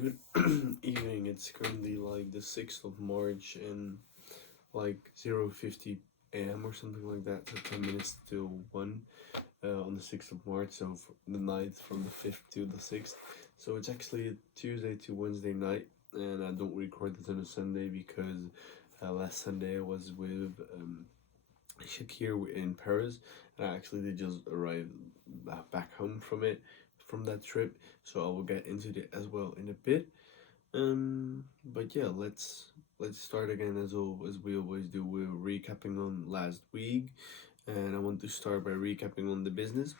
Good evening. It's currently like the 6th of March and like 0:50 a.m. or something like that. So 10 minutes till 1 on the 6th of March. So the night from the 5th to the 6th. So it's actually Tuesday to Wednesday night. And I don't record this on a Sunday because last Sunday I was with Shakir in Paris. And I actually did just arrive back home from that trip. So I will get into it as well in a bit. But yeah, let's start again as we always do. We're recapping on last week, and I want to start by recapping on the business.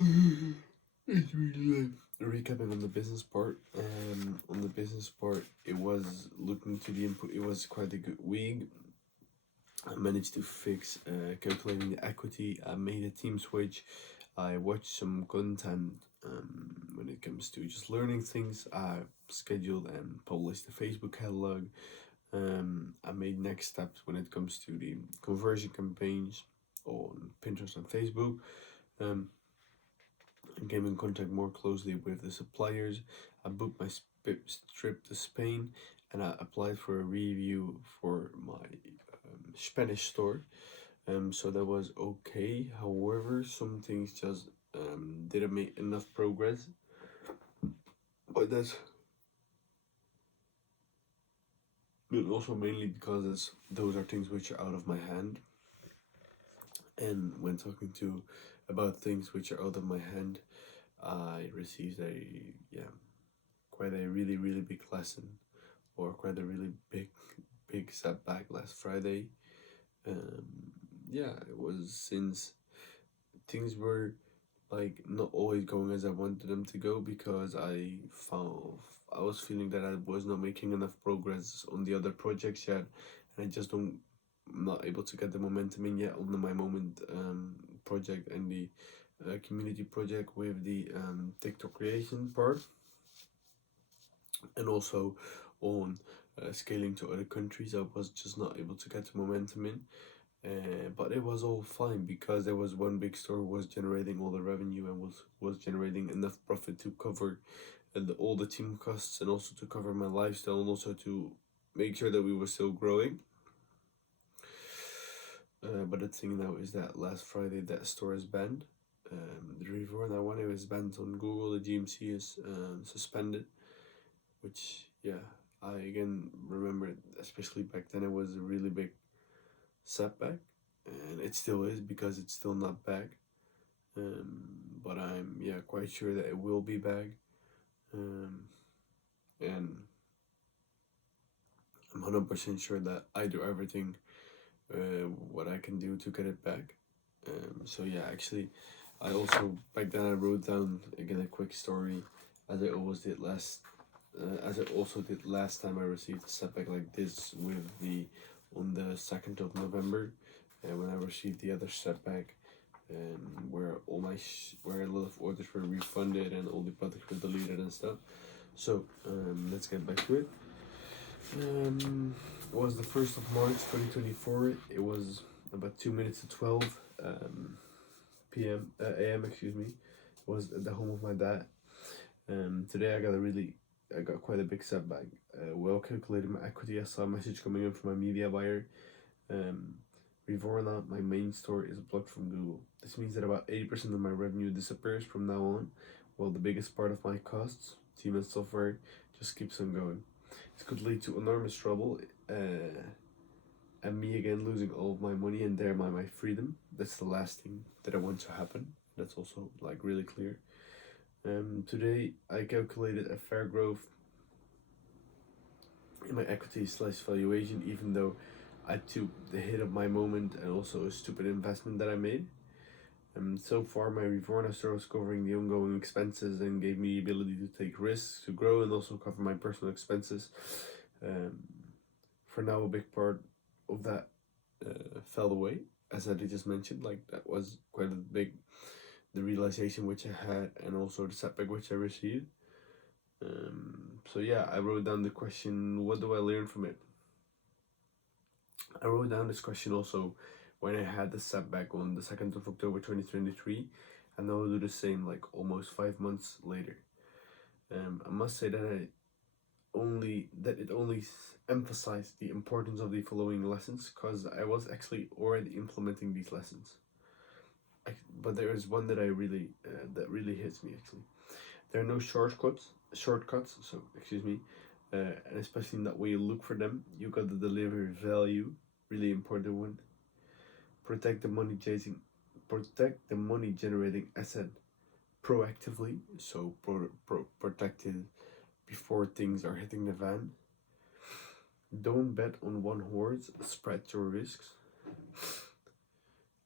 It's really recapping on the business part. On the business part, it was looking to the input. It was quite a good week. I managed to fix calculating the equity. I made a team switch. I watched some content when it comes to just learning things. I scheduled and published the Facebook catalog. I made next steps when it comes to the conversion campaigns on Pinterest and Facebook. Um, I came in contact more closely with the suppliers. I booked my trip to Spain and I applied for a review for my Spanish store. So that was okay. However, some things just didn't make enough progress. But also mainly because those are things which are out of my hand. And when talking to about things which are out of my hand, I received quite a really big lesson, or quite a really big setback last Friday. It was since things were like not always going as I wanted them to go, because I was feeling that I was not making enough progress on the other projects yet, and I just don't I'm not able to get the momentum in yet on the My Moment project and the community project with the TikTok creation part, and also on scaling to other countries. I was just not able to get the momentum in. But it was all fine because there was one big store who was generating all the revenue and was generating enough profit to cover all the team costs, and also to cover my lifestyle, and also to make sure that we were still growing. But the thing now is that last Friday that store is banned. The review on that one, it was banned on Google. The GMC is suspended, which I again remember, especially back then, it was a really big setback, and it still is because it's still not back. But I'm quite sure that it will be back, and I'm 100% sure that I do everything what I can do to get it back. Actually, I also back then I wrote down again a quick story, as I always did as I also did last time I received a setback like this on the 2nd of November, and when I received the other setback, where where a lot of orders were refunded and all the products were deleted and stuff. So let's get back to it. It was the 1st of March 2024. It was about 2 minutes to 12 p.m. a.m. Excuse me. It was at the home of my dad. Today I got quite a big setback. Well calculated my equity. I saw a message coming in from my media buyer. Rivorna, my main store, is blocked from Google. This means that about 80% of my revenue disappears from now on, while the biggest part of my costs, team and software, just keeps on going. This could lead to enormous trouble, and me again losing all of my money and thereby my freedom. That's the last thing that I want to happen. That's also like really clear. Today I calculated a fair growth in my equity / valuation, even though I took the hit of my moment and also a stupid investment that I made. So far, my Reforma store was covering the ongoing expenses and gave me the ability to take risks, to grow, and also cover my personal expenses. For now, a big part of that fell away, as I just mentioned. Like, that was quite a big, the realization which I had, and also the setback which I received. I wrote down the question, what do I learn from it? I wrote down this question also when I had the setback on the 2nd of October 2023. and I'll do the same like almost 5 months later. I must say that it only emphasized the importance of the following lessons because I was actually already implementing these lessons. But there is one that that really hits me actually. There are no shortcuts. So excuse me, and especially not when you look for them. You got to deliver value. Really important one. Protect the money chasing, protect the money generating asset proactively. So protect it before things are hitting the van. Don't bet on one horse. Spread your risks.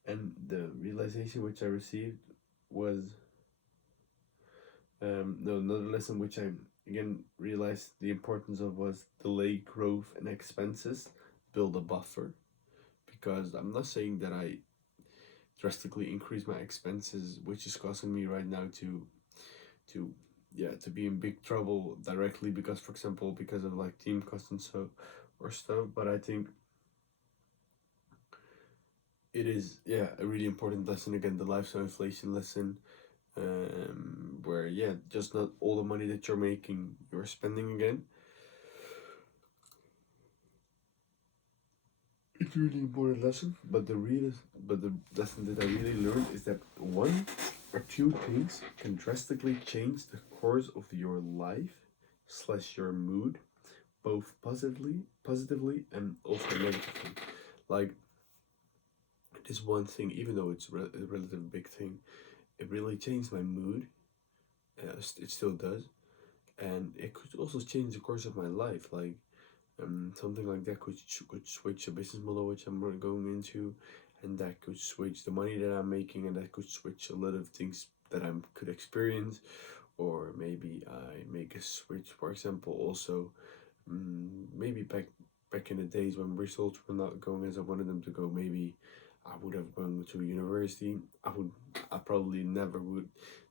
And the realization which I received was no, another lesson which I again realized the importance of was delay growth and expenses, build a buffer. Because I'm not saying that I drastically increase my expenses, which is causing me right now to to be in big trouble directly because, for example, because of like team costs and so or stuff. But I think it is a really important lesson again, the lifestyle inflation lesson, where just not all the money that you're making you're spending again. It's a really important lesson, but the lesson that I really learned is that one or two things can drastically change the course of your life slash your mood, both positively and also negatively. Like this one thing, even though it's a relatively big thing, it really changed my mood. It still does, and it could also change the course of my life. Like something like that could switch a business model which I'm going into, and that could switch the money that I'm making, and that could switch a lot of things that I could experience, or maybe I make a switch. For example, also maybe back in the days when results were not going as I wanted them to go, maybe I would have gone to university. I probably never would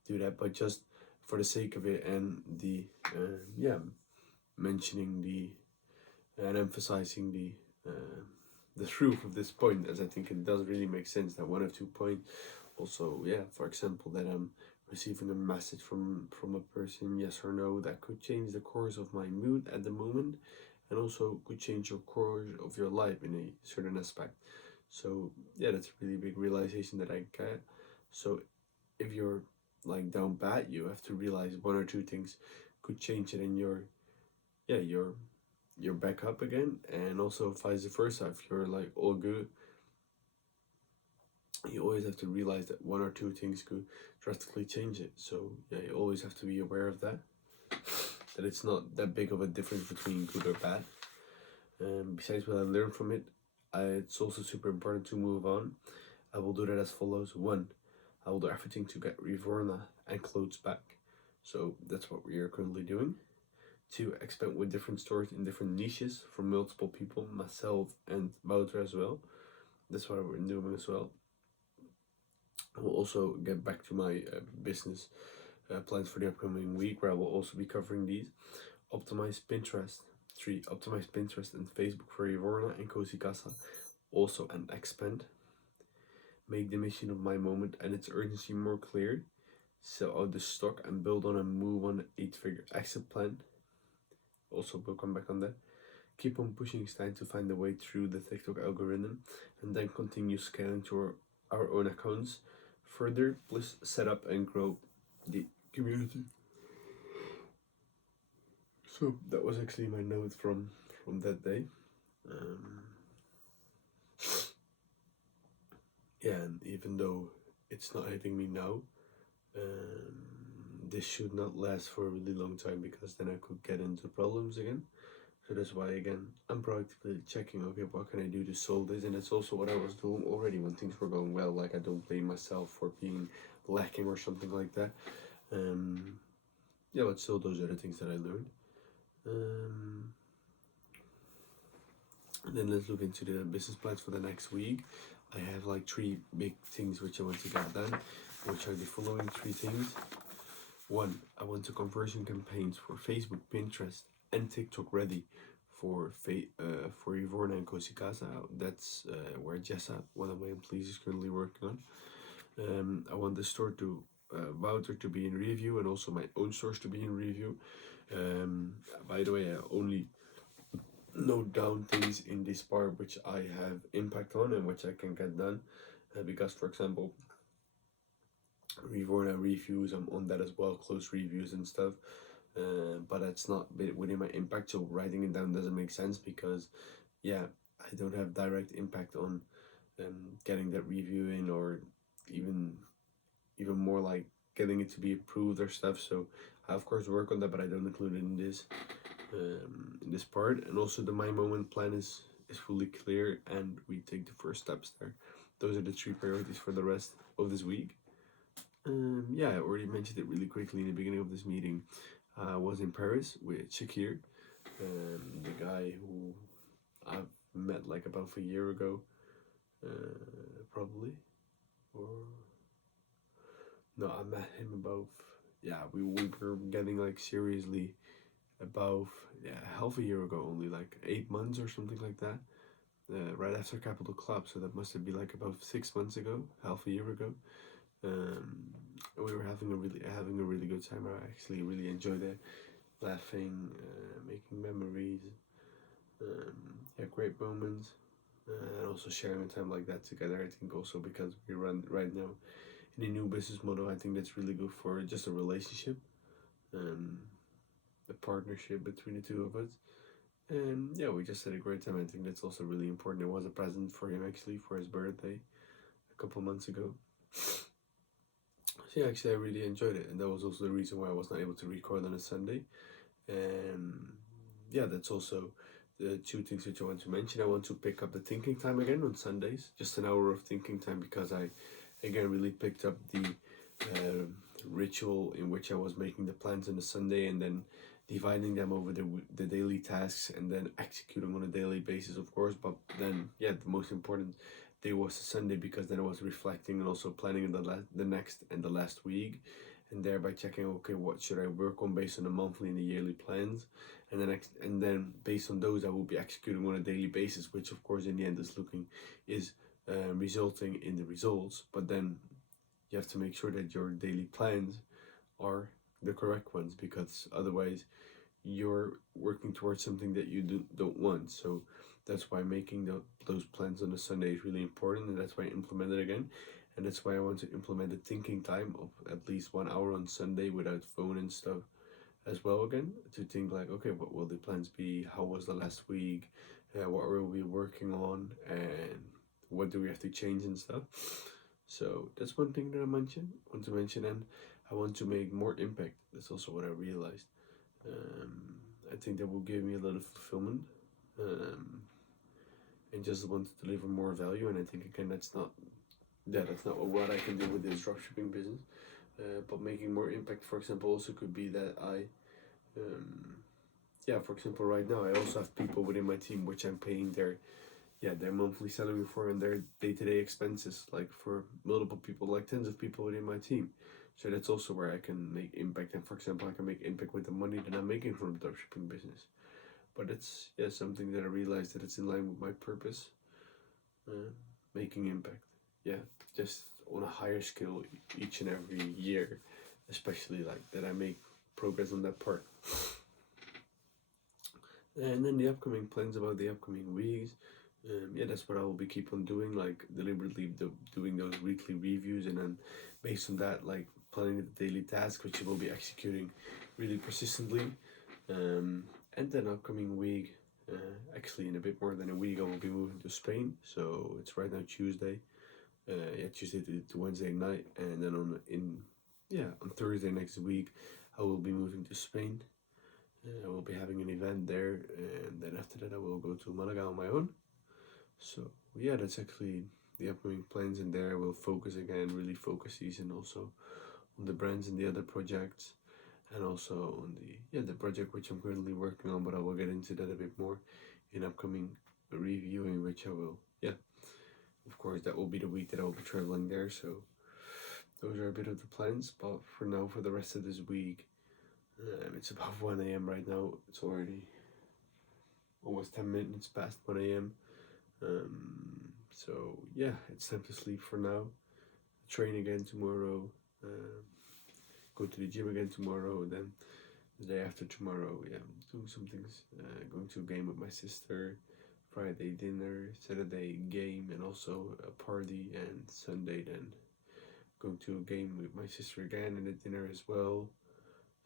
do that, but just for the sake of it and mentioning the and emphasizing the truth of this point, as I think it does really make sense that one of 2 points. Also, for example, that I'm receiving a message from a person, yes or no, that could change the course of my mood at the moment, and also could change your course of your life in a certain aspect. So that's a really big realization that I get. So if you're like down bad, you have to realize one or two things could change it in you're back up again, and also vice versa. If you're like all good, you always have to realize that one or two things could drastically change it. So you always have to be aware of that. That it's not that big of a difference between good or bad. Besides what I learned from it, it's also super important to move on. I will do that as follows. 1, I will do everything to get Rivorna and clothes back. So that's what we are currently doing. 2, expand with different stores in different niches from multiple people, myself and Wouter as well. That's what we're doing as well. I will also get back to my business plans for the upcoming week, where I will also be covering these. Optimize Pinterest. 3, optimize Pinterest and Facebook for Rivorna and Cozy Casa. Also, and expand. Make the mission of my moment and its urgency more clear. Sell out the stock and build on and move on an 8-figure exit plan. Also, we'll come back on that. Keep on pushing Stein to find a way through the TikTok algorithm, and then continue scaling to our own accounts. Further, please set up and grow the community. So that was actually my note from that day. And even though it's not hitting me now, this should not last for a really long time, because then I could get into problems again. So that's why, again, I'm proactively checking, okay, what can I do to solve this? And that's also what I was doing already when things were going well. Like, I don't blame myself for being lacking or something like that. But still, those are the things that I learned. And then let's look into the business plans for the next week. I have like 3 big things which I want to get done, which are the following 3 things. 1, I want to conversion campaigns for Facebook, Pinterest, and TikTok ready for Rivorna and Cozy Casa. That's where Jessa, one of my employees, is currently working on. I want the store to Wouter to be in review, and also my own stores to be in review. By the way, I only note down things in this part which I have impact on and which I can get done. Because, for example, Reborn reviews, I'm on that as well, close reviews and stuff. But it's not within my impact, so writing it down doesn't make sense because, yeah, I don't have direct impact on getting that review in, or even more like getting it to be approved or stuff. So I of course work on that, but I don't include it in this part. And also the my moment plan is fully clear, and we take the first steps there. Those are the three priorities for the rest of this week. Yeah, I already mentioned it really quickly in the beginning of this meeting. I was in Paris with Shakir, the guy who I've met like about a year ago, probably, or no, I met him about, yeah, we were getting like seriously about, yeah, half a year ago, only like 8 months or something like that. Right after Capital Club, so that must have been like about 6 months ago, half a year ago. We were having a really good time. I actually really enjoyed it, laughing, making memories, yeah, great moments, and also sharing a time like that together. I think also because we run right now in a new business model, I think that's really good for just a relationship, um, the partnership between the two of us. And yeah, we just had a great time. I think that's also really important. It was a present for him actually for his birthday a couple months ago. So yeah, actually I really enjoyed it, and that was also the reason why I was not able to record on a Sunday. And yeah, that's also the two things which I want to mention. I want to pick up the thinking time again on Sundays, just an hour of thinking time, because I again really picked up the uh, ritual in which I was making the plans on a Sunday and then dividing them over the daily tasks and then executing on a daily basis, of course. But then, yeah, the most important day was the Sunday, because then I was reflecting and also planning the next and the last week, and thereby checking, okay, what should I work on based on the monthly and the yearly plans, and then based on those I will be executing on a daily basis, which of course in the end is resulting in the results. But then you have to make sure that your daily plans are the correct ones, because otherwise you're working towards something that you don't want. So that's why making those plans on a Sunday is really important, and that's why I implement it again. And that's why I want to implement a thinking time of at least 1 hour on Sunday without phone and stuff as well again, to think like, okay, what will the plans be? How was the last week? What are we working on? And what do we have to change and stuff? So that's one thing that I want to mention, and I want to make more impact. That's also what I realized. I think that will give me a lot of fulfillment, um, and just want to deliver more value. And I think again, that's not what I can do with this dropshipping business. But making more impact, for example, also could be that yeah, for example, right now I also have people within my team which I'm paying their monthly salary for, and their day-to-day expenses, like for multiple people, like tens of people within my team. So that's also where I can make impact. And for example, I can make impact with the money that I'm making from the dropshipping business. But it's, yeah, something that I realized that it's in line with my purpose, making impact. Yeah, just on a higher scale each and every year, especially like that I make progress on that part. And then the upcoming plans about the upcoming weeks. Yeah, that's what I will be keep on doing, like deliberately doing those weekly reviews, and then based on that, like planning the daily task, which I will be executing really persistently. And then upcoming week, actually in a bit more than a week, I will be moving to Spain. So it's right now Tuesday, yeah, Tuesday to Wednesday night, and then on Thursday next week, I will be moving to Spain. I will be having an event there, and then after that I will go to Malaga on my own. So yeah, that's actually the upcoming plans, and there I will focus again, really focus season also on the brands and the other projects, and also on the project which I'm currently working on. But I will get into that a bit more in upcoming reviewing, which I will, yeah, of course that will be the week that I will be traveling there. So those are a bit of the plans. But for now, for the rest of this week, it's about 1 a.m. right now. It's already almost 10 minutes past 1 a.m. So yeah, it's time to sleep for now. train again tomorrow, go to the gym again tomorrow, and then the day after tomorrow, yeah, doing some things. Going to a game with my sister, Friday dinner, Saturday game, and also a party, and Sunday then going to a game with my sister again and a dinner as well.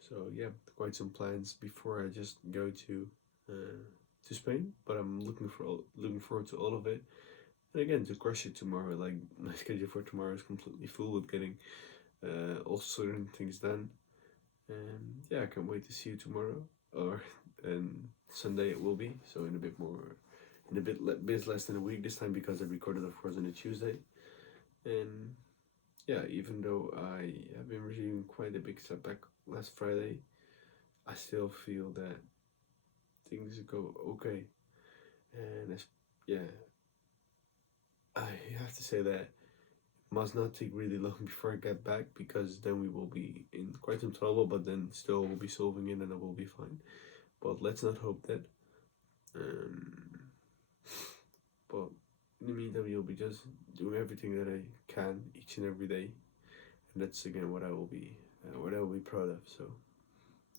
So yeah, quite some plans before I just go to Spain. But I'm looking forward to all of it. And again, to crush it tomorrow. Like my schedule for tomorrow is completely full with getting all certain things done. And yeah, I can't wait to see you tomorrow, or and Sunday it will be. So in a bit more, in a bit less than a week this time because I recorded of course on a Tuesday. And yeah, even though I have been receiving quite a big setback last Friday, I still feel that things go okay. And yeah, I have to say that must not take really long before I get back because then we will be in quite some trouble, but then still we'll be solving it and it will be fine. But let's not hope that. Um, but in the meantime, you'll be just doing everything that I can each and every day, and that's again what I will be proud of. So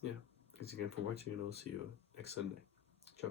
yeah, thanks again for watching, and I'll see you next Sunday. Ciao.